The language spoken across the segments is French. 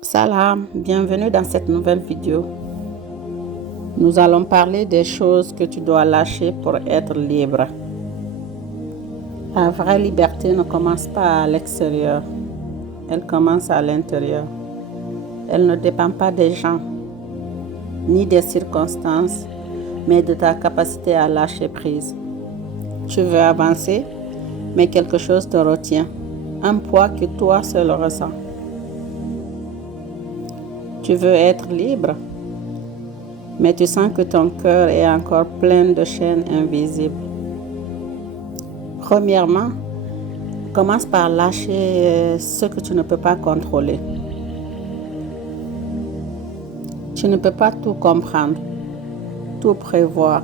Salam, bienvenue dans cette nouvelle vidéo. Nous allons parler des choses que tu dois lâcher pour être libre. La vraie liberté ne commence pas à l'extérieur, elle commence à l'intérieur. Elle ne dépend pas des gens, ni des circonstances, mais de ta capacité à lâcher prise. Tu veux avancer, mais quelque chose te retient, un poids que toi seul ressens. Tu veux être libre, mais tu sens que ton cœur est encore plein de chaînes invisibles. Premièrement, commence par lâcher ce que tu ne peux pas contrôler. Tu ne peux pas tout comprendre, tout prévoir,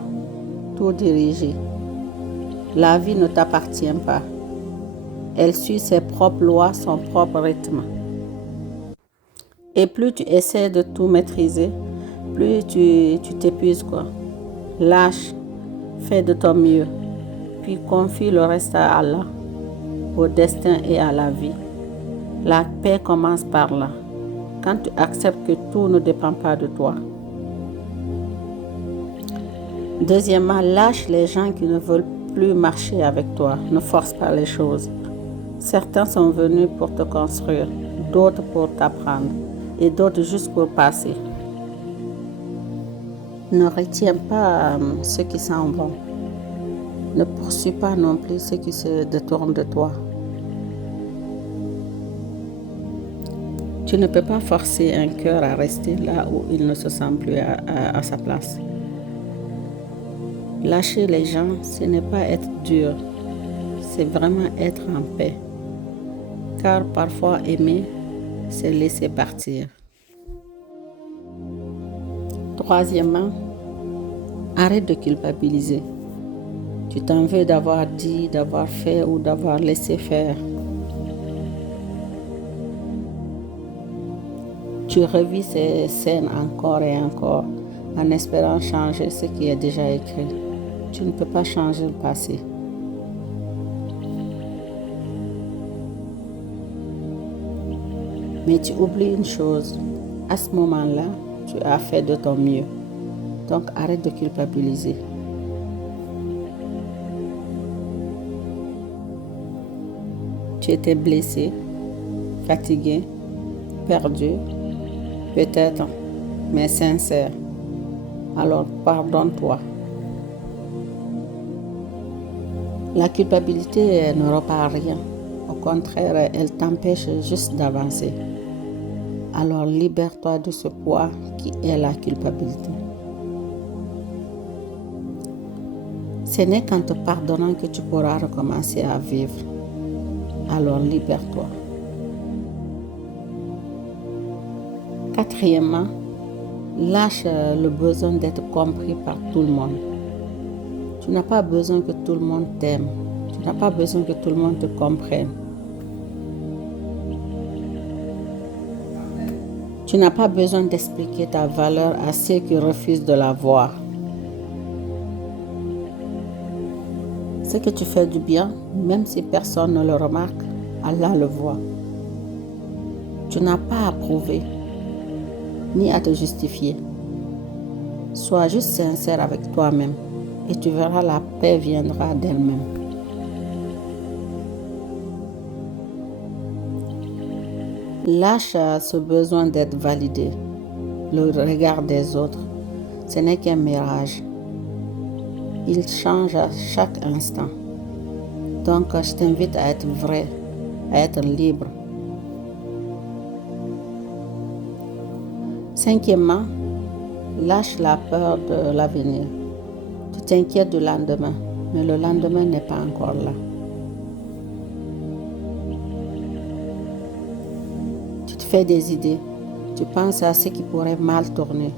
tout diriger. La vie ne t'appartient pas. Elle suit ses propres lois, son propre rythme. Et plus tu essaies de tout maîtriser, plus tu t'épuises, quoi. Lâche, fais de ton mieux, puis confie le reste à Allah, au destin et à la vie. La paix commence par là, quand tu acceptes que tout ne dépend pas de toi. Deuxièmement, lâche les gens qui ne veulent plus marcher avec toi. Ne force pas les choses. Certains sont venus pour te construire, d'autres pour t'apprendre et d'autres juste pour passer. Ne retiens pas ceux qui s'en vont. Ne poursuis pas non plus ceux qui se détournent de toi. Tu ne peux pas forcer un cœur à rester là où il ne se sent plus à sa place. Lâcher les gens, ce n'est pas être dur, c'est vraiment être en paix. Car parfois aimer, c'est laisser partir. Troisièmement, arrête de culpabiliser. Tu t'en veux d'avoir dit, d'avoir fait ou d'avoir laissé faire. Tu revis ces scènes encore et encore en espérant changer ce qui est déjà écrit. Tu ne peux pas changer le passé. Mais tu oublies une chose. À ce moment-là, tu as fait de ton mieux. Donc arrête de culpabiliser. Tu étais blessé, fatigué, perdu, peut-être, mais sincère. Alors pardonne-toi. La culpabilité ne repart rien. Au contraire, elle t'empêche juste d'avancer. Alors libère-toi de ce poids qui est la culpabilité. Ce n'est qu'en te pardonnant que tu pourras recommencer à vivre. Alors libère-toi. Quatrièmement, lâche le besoin d'être compris par tout le monde. Tu n'as pas besoin que tout le monde t'aime. Tu n'as pas besoin que tout le monde te comprenne. Tu n'as pas besoin d'expliquer ta valeur à ceux qui refusent de la voir. Ce que tu fais du bien, même si personne ne le remarque, Allah le voit. Tu n'as pas à prouver, ni à te justifier. Sois juste sincère avec toi-même et tu verras la paix viendra d'elle-même. Lâche ce besoin d'être validé. Le regard des autres, ce n'est qu'un mirage. Il change à chaque instant. Donc, je t'invite à être vrai, à être libre. Cinquièmement, lâche la peur de l'avenir. Tu t'inquiètes du lendemain, mais le lendemain n'est pas encore là. Tu te fais des idées. Tu penses à ce qui pourrait mal tourner.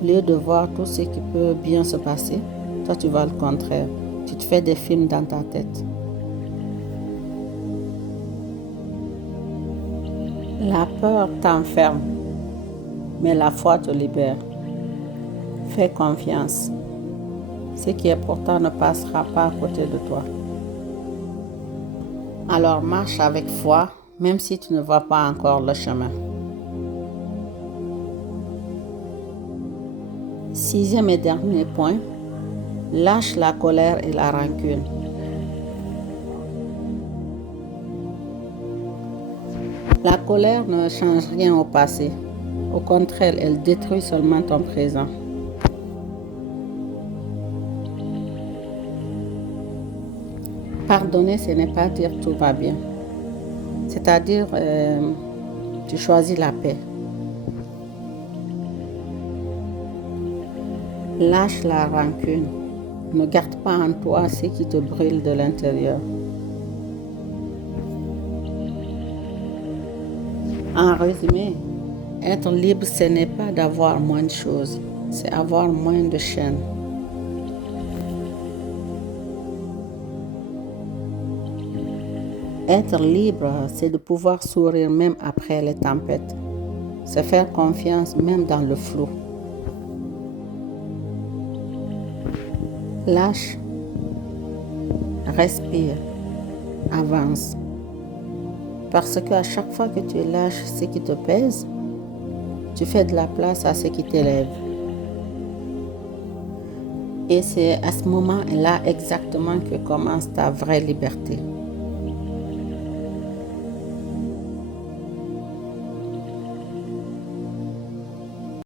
Au lieu de voir tout ce qui peut bien se passer, toi tu vois le contraire. Tu te fais des films dans ta tête. La peur t'enferme, mais la foi te libère. Fais confiance. Ce qui est pour toi ne passera pas à côté de toi. Alors marche avec foi, même si tu ne vois pas encore le chemin. Sixième et dernier point, lâche la colère et la rancune. La colère ne change rien au passé. Au contraire, elle détruit seulement ton présent. Pardonner, ce n'est pas dire tout va bien. C'est-à-dire, tu choisis la paix. Lâche la rancune. Ne garde pas en toi ce qui te brûle de l'intérieur. En résumé, être libre, ce n'est pas d'avoir moins de choses, c'est avoir moins de chaînes. Être libre, c'est de pouvoir sourire même après les tempêtes, se faire confiance même dans le flou. Lâche, respire, avance. Parce qu'à chaque fois que tu lâches ce qui te pèse, tu fais de la place à ce qui t'élève. Et c'est à ce moment-là exactement que commence ta vraie liberté.